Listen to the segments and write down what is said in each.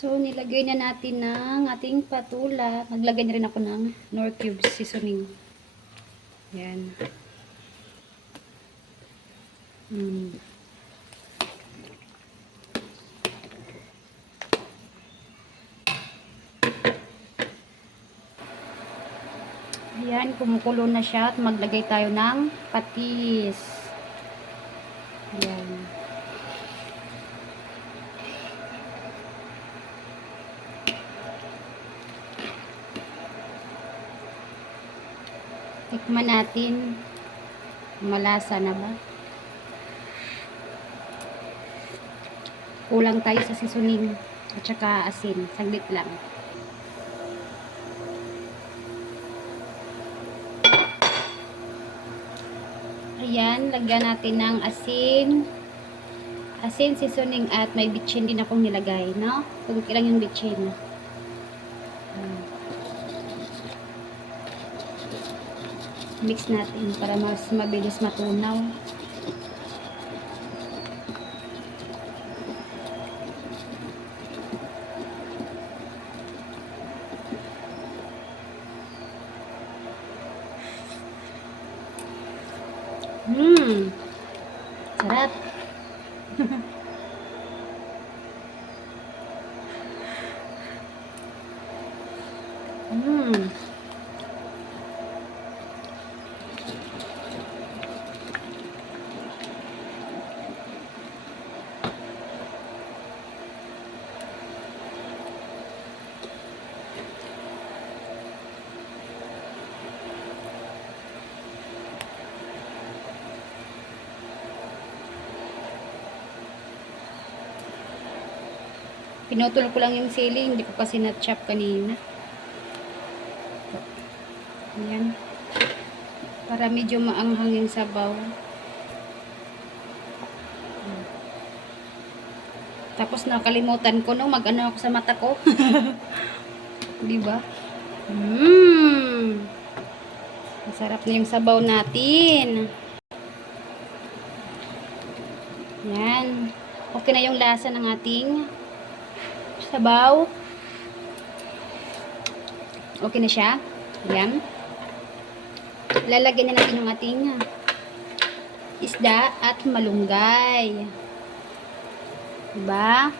So, nilagay na natin ng ating patula. Naglagay na rin ako ng Knorr Cube seasoning. Yan. Ayan, kumukulo na siya at maglagay tayo ng patis. Ayan. Tikman natin. Malasa na ba? Kulang tayo sa seasoning at saka asin. Saglit lang. Ayan, lagyan natin ng asin. Asin, seasoning at may bitchin din akong nilagay, no? Pagod lang yung bitchin. Mix natin para mas mabilis matunaw. Sarap. Pinutol ko lang yung sili, hindi ko kasi na-chop kanina. Ayan. Para medyo maanghang yung sabaw. Tapos nakalimutan ko nung mag-ano ako sa mata ko. Diba? Masarap na yung sabaw natin. Yan. Okay na yung lasa ng ating sabaw. Okay na siya. Yan. Lalagyan na natin yung ating isda at malunggay. Diba?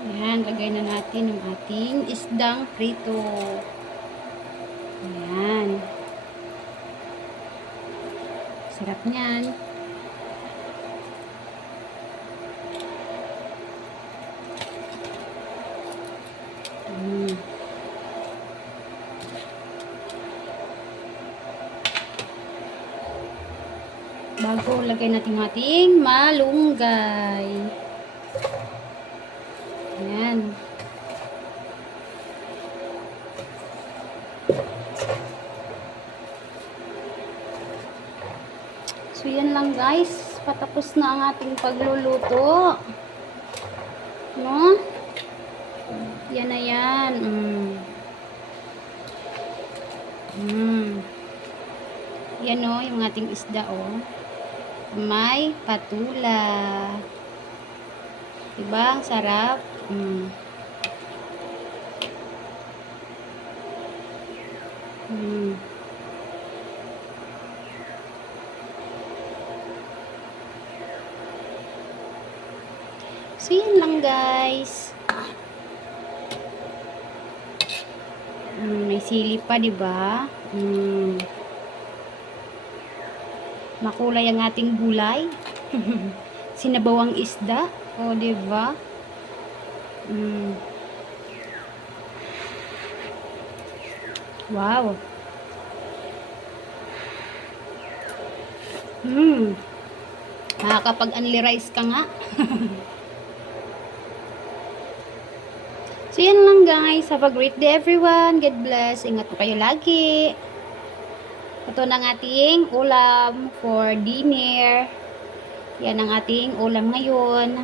Ayan, lagay na natin yung ating isdang prito. Ayan. Sarap niyan. Bago lagay natin yung ating malunggay. Ayan. So, yan lang guys. Patapos na ang ating pagluluto. No? Yan na yan. Yan o, yung ating isda o. May patula. Diba? Ang sarap. So, yun lang guys. may sili pa, di ba? Makulay ang ating gulay. Sinabawang isda. O, di ba? Wow. Nakakapag-unli rice ka nga. So, yan lang guys. Have a great day everyone. God bless. Ingat po kayo lagi. Ito na ang ating ulam for dinner. Yan ang ating ulam ngayon.